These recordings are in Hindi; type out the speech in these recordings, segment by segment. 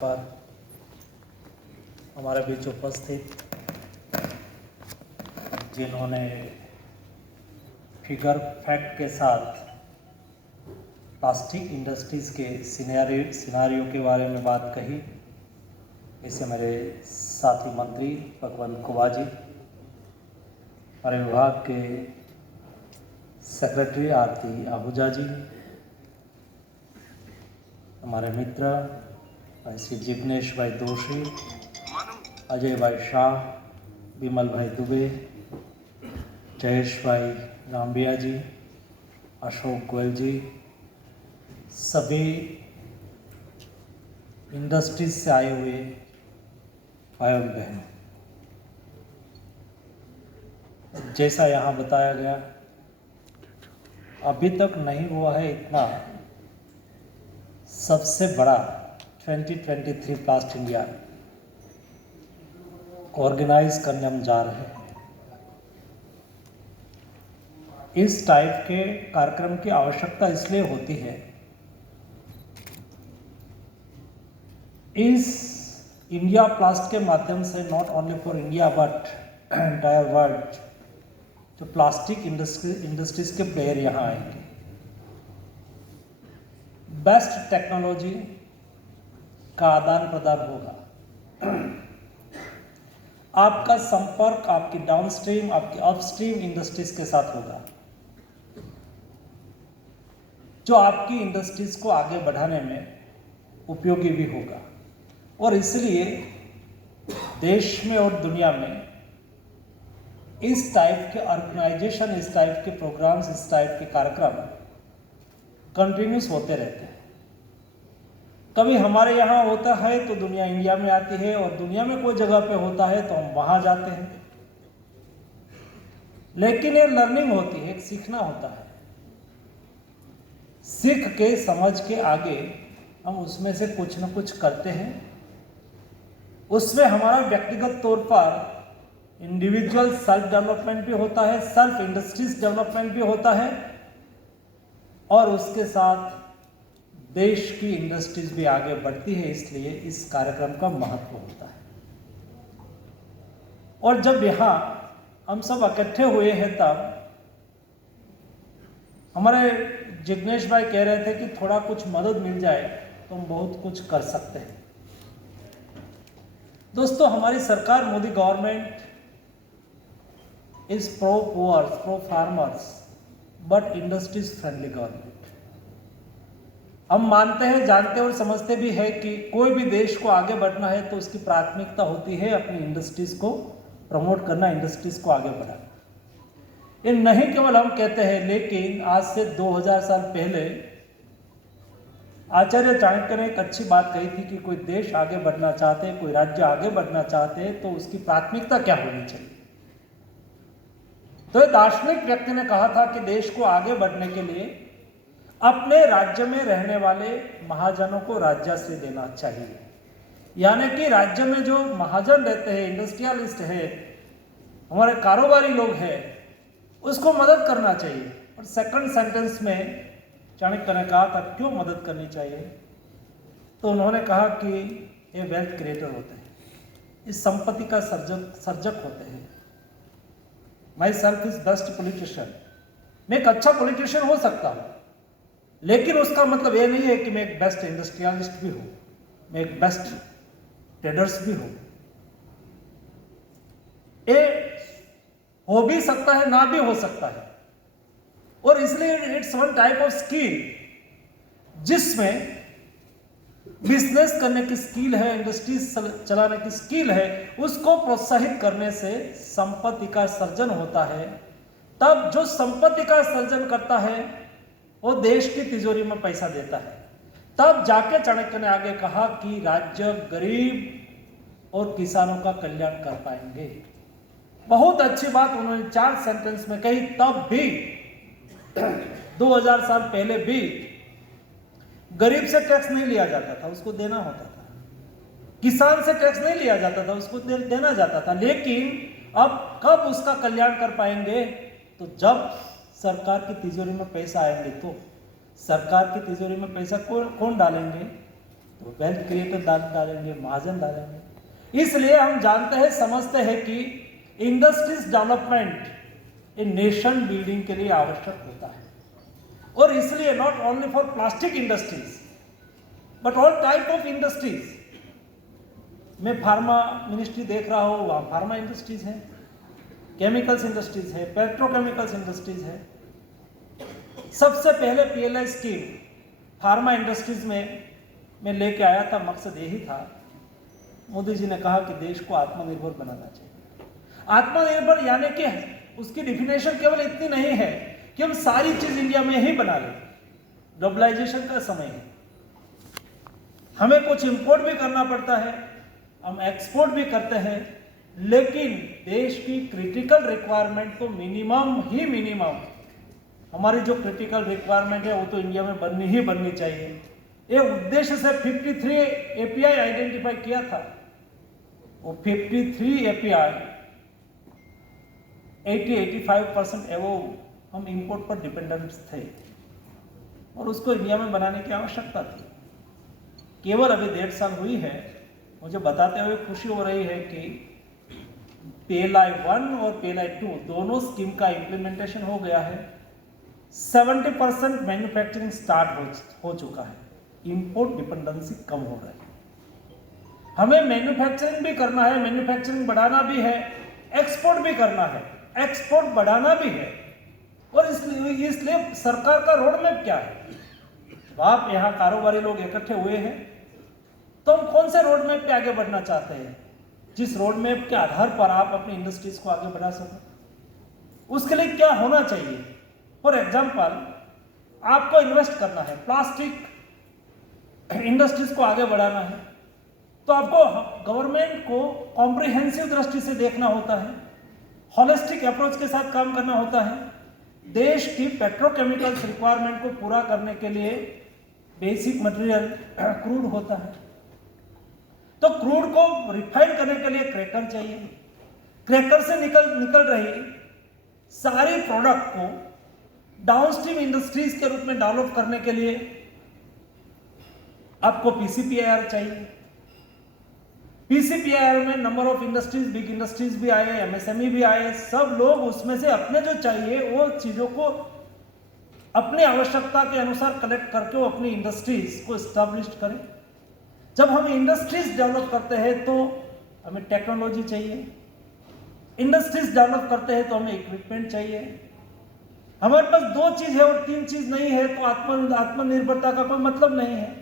पर हमारे बीच उपस्थित जिन्होंने फिगर फैक्ट के साथ प्लास्टिक इंडस्ट्रीज़ के सिनारियो के बारे में बात कही, इसे मेरे साथी मंत्री भगवंत कुबा जी, हमारे विभाग के सेक्रेटरी आरती आहूजा जी, हमारे मित्र श्री जिग्नेश भाई दोषी, अजय भाई शाह, विमल भाई दुबे, जयेश भाई रामबिया जी, अशोक गोयल जी, सभी इंडस्ट्रीज से आए हुए भाई और बहन, जैसा यहाँ बताया गया अभी तक नहीं हुआ है इतना सबसे बड़ा 2023 प्लास्ट इंडिया को ऑर्गेनाइज करने हम जा रहे हैं। इस टाइप के कार्यक्रम की आवश्यकता इसलिए होती है, इस इंडिया प्लास्ट के माध्यम से not only for India but entire world जो प्लास्टिक इंडस्ट्रीज के प्लेयर यहाँ आएंगे, बेस्ट टेक्नोलॉजी का आदान प्रदान होगा, आपका संपर्क आपकी डाउनस्ट्रीम आपकी अपस्ट्रीम इंडस्ट्रीज के साथ होगा, जो आपकी इंडस्ट्रीज को आगे बढ़ाने में उपयोगी भी होगा। और इसलिए देश में और दुनिया में इस टाइप के ऑर्गेनाइजेशन, इस टाइप के प्रोग्राम्स, इस टाइप के कार्यक्रम कंटिन्यूस होते रहते हैं। कभी हमारे यहाँ होता है तो दुनिया इंडिया में आती है, और दुनिया में कोई जगह पे होता है तो हम वहाँ जाते हैं। लेकिन ये लर्निंग होती है, एक सीखना होता है। सीख के समझ के आगे हम उसमें से कुछ न कुछ करते हैं। उसमें हमारा व्यक्तिगत तौर पर इंडिविजुअल सेल्फ डेवलपमेंट भी होता है, सेल्फ इंडस्ट्रीज डेवलपमेंट भी होता है, और उसके साथ देश की इंडस्ट्रीज भी आगे बढ़ती है। इसलिए इस कार्यक्रम का महत्व होता है। और जब यहाँ हम सब इकट्ठे हुए हैं, तब हमारे जिग्नेश भाई कह रहे थे कि थोड़ा कुछ मदद मिल जाए तो हम बहुत कुछ कर सकते हैं। दोस्तों, हमारी सरकार, Modi government is pro poors, pro farmers but industries friendly government. हम मानते हैं, जानते और समझते भी है कि कोई भी देश को आगे बढ़ना है तो उसकी प्राथमिकता होती है अपनी इंडस्ट्रीज को प्रमोट करना, इंडस्ट्रीज को आगे बढ़ाना। ये नहीं केवल हम कहते हैं, लेकिन आज से 2000 साल पहले आचार्य चाणक्य ने एक अच्छी बात कही थी कि कोई देश आगे बढ़ना चाहते हैं, कोई राज्य आगे बढ़ना चाहते हैं तो उसकी प्राथमिकता क्या होनी चाहिए। तो एक दार्शनिक व्यक्ति ने कहा था कि देश को आगे बढ़ने के लिए अपने राज्य में रहने वाले महाजनों को राज्याश्रय देना चाहिए। यानी कि राज्य में जो महाजन रहते हैं, इंडस्ट्रियलिस्ट है, हमारे कारोबारी लोग हैं, उसको मदद करना चाहिए। और सेकंड सेंटेंस में चाणक्य ने कहा था क्यों मदद करनी चाहिए, तो उन्होंने कहा कि ये वेल्थ क्रिएटर होते हैं, इस संपत्ति का सर्जक होते हैं। My self is best politician. मैं एक अच्छा पॉलिटिशियन हो सकता हूँ, लेकिन उसका मतलब ये नहीं है कि मैं एक बेस्ट इंडस्ट्रियलिस्ट भी हूँ, मैं एक बेस्ट ट्रेडर्स भी हूँ। ये हो भी सकता है, ना भी हो सकता है। और इसलिए it's one type of skill जिसमें बिजनेस करने की स्किल है, इंडस्ट्रीज चलाने की स्किल है, उसको प्रोत्साहित करने से संपत्ति का सर्जन होता है। तब जो संपत्ति का सर्जन करता है वो देश की तिजोरी में पैसा देता है। तब जाके चाणक्य ने आगे कहा कि राज्य गरीब और किसानों का कल्याण कर पाएंगे। बहुत अच्छी बात उन्होंने 4 सेंटेंस में कही। तब भी 2000 साल पहले भी गरीब से टैक्स नहीं लिया जाता था, उसको देना होता था। किसान से टैक्स नहीं लिया जाता था, उसको देना जाता था। लेकिन अब कब उसका कल्याण कर पाएंगे, तो जब सरकार की तिजोरी में पैसा आएंगे। तो सरकार की तिजोरी में पैसा कौन डालेंगे? तो वेल्थ क्रिएटर डालेंगे, महाजन डालेंगे। इसलिए हम जानते हैं, समझते हैं कि industries development in nation building के लिए आवश्यक होता है। और इसलिए not only for plastic industries but all type of industries. मैं फार्मा मिनिस्ट्री देख रहा हूँ, वहाँ फार्मा इंडस्ट्रीज है, केमिकल्स इंडस्ट्रीज है, पेट्रोकेमिकल्स इंडस्ट्रीज है। सबसे पहले पीएलआई स्कीम फार्मा इंडस्ट्रीज में मैं लेके आया था, मकसद यही था, मोदी जी ने कहा कि देश को आत्मनिर्भर बनाना चाहिए। आत्मनिर्भर यानी कि उसकी डिफिनेशन केवल इतनी नहीं है कि हम सारी चीज इंडिया में ही बना लें। ग्लोबलाइजेशन का समय है, हमें कुछ इंपोर्ट भी करना पड़ता है, हम एक्सपोर्ट भी करते हैं, लेकिन देश की क्रिटिकल रिक्वायरमेंट तो मिनिमम हमारी जो क्रिटिकल रिक्वायरमेंट है वो तो इंडिया में बननी चाहिए। ये उद्देश्य से 53 एपीआई आइडेंटिफाई किया था। वो 53 एपीआई 80-85% एवं हम इंपोर्ट पर डिपेंडेंट थे और उसको इंडिया में बनाने की आवश्यकता थी। केवल अभी 1.5 साल हुई है, मुझे बताते हुए खुशी हो रही है कि पीएलआई 1 और पीएलआई 2 दोनों स्कीम का इम्प्लीमेंटेशन हो गया है। 70% मैन्युफैक्चरिंग स्टार्ट हो चुका है, इंपोर्ट डिपेंडेंसी कम हो रही है। हमें मैन्युफैक्चरिंग भी करना है, मैन्युफैक्चरिंग बढ़ाना भी है, एक्सपोर्ट भी करना है, एक्सपोर्ट बढ़ाना भी है। और इसलिए सरकार का रोड मैप क्या है? आप यहाँ कारोबारी लोग इकट्ठे हुए हैं, तो हम कौन से रोड मैप पे आगे बढ़ना चाहते हैं, जिस रोड मैप के आधार पर आप अपनी इंडस्ट्रीज को आगे बढ़ा सको। उसके लिए क्या होना चाहिए? फॉर एग्जाम्पल, आपको इन्वेस्ट करना है, प्लास्टिक इंडस्ट्रीज को आगे बढ़ाना है, तो आपको गवर्नमेंट को कॉम्प्रिहेंसिव दृष्टि से देखना होता है, हॉलिस्टिक अप्रोच के साथ काम करना होता है। देश की पेट्रोकेमिकल्स रिक्वायरमेंट को पूरा करने के लिए बेसिक मटेरियल क्रूड होता है, तो क्रूड को रिफाइन करने के लिए क्रैकर चाहिए। क्रैकर से निकल रही सारी प्रोडक्ट को डाउनस्ट्रीम इंडस्ट्रीज के रूप में डेवलप करने के लिए आपको पीसीपीआईआर चाहिए। पीसीपीआईआर में number of industries, big industries भी आए, एमएसएमई भी आए, सब लोग उसमें से अपने जो चाहिए वो चीजों को अपनी आवश्यकता के अनुसार कलेक्ट करके वो अपनी इंडस्ट्रीज को एस्टैब्लिश करें। जब हम इंडस्ट्रीज डेवलप करते हैं तो हमें टेक्नोलॉजी चाहिए, इंडस्ट्रीज डेवलप करते हैं तो हमें इक्विपमेंट चाहिए। हमारे पास 2 चीज है और 3 चीज नहीं है तो आत्मनिर्भरता का कोई मतलब नहीं है।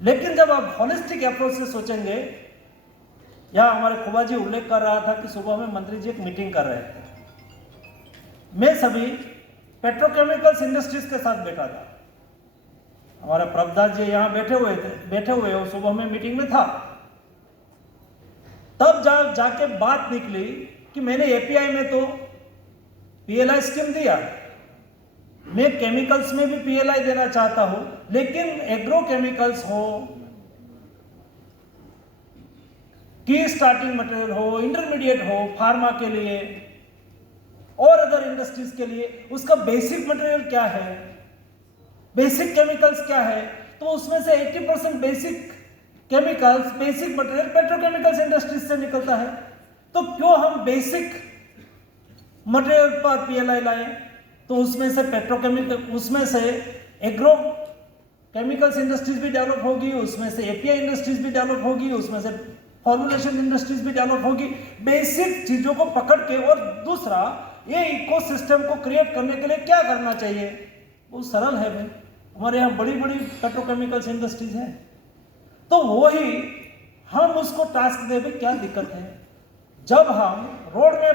लेकिन जब आप हॉलिस्टिक अप्रोच से सोचेंगे, यहां हमारे खुबा जी उल्लेख कर रहा था कि सुबह में मंत्री जी एक मीटिंग कर रहे थे, मैं सभी पेट्रोकेमिकल्स इंडस्ट्रीज के साथ बैठा था। हमारे प्रभदास जी यहाँ बैठे हुए हो, सुबह में मीटिंग में था। तब जाके बात निकली कि मैंने एपीआई में तो पीएलआई स्कीम दिया, मैं केमिकल्स में भी पीएलआई देना चाहता हूं, लेकिन एग्रो केमिकल्स हो, की स्टार्टिंग मटेरियल हो, इंटरमीडिएट हो, फार्मा के लिए और अदर इंडस्ट्रीज के लिए उसका बेसिक मटेरियल क्या है, बेसिक केमिकल्स क्या है, तो उसमें से 80% basic chemicals, basic material petrochemicals industries से निकलता है। तो क्यों हम बेसिक मटेरियल पर पीएलआई लाएं? तो उसमें से पेट्रोकेमिकल, उसमें से एग्रो केमिकल्स इंडस्ट्रीज भी डेवलप होगी, उसमें से एपीआई इंडस्ट्रीज भी डेवलप होगी, उसमें से फॉर्मुलेशन इंडस्ट्रीज भी डेवलप होगी। बेसिक चीजों को पकड़ के, और दूसरा ये इकोसिस्टम को क्रिएट करने के लिए क्या करना चाहिए? वो सरल है भाई, हमारे यहाँ बड़ी बड़ी पेट्रोकेमिकल्स इंडस्ट्रीज हैं, तो वो ही हम उसको टास्क दे, भाई क्या दिक्कत है? जब हम रोड में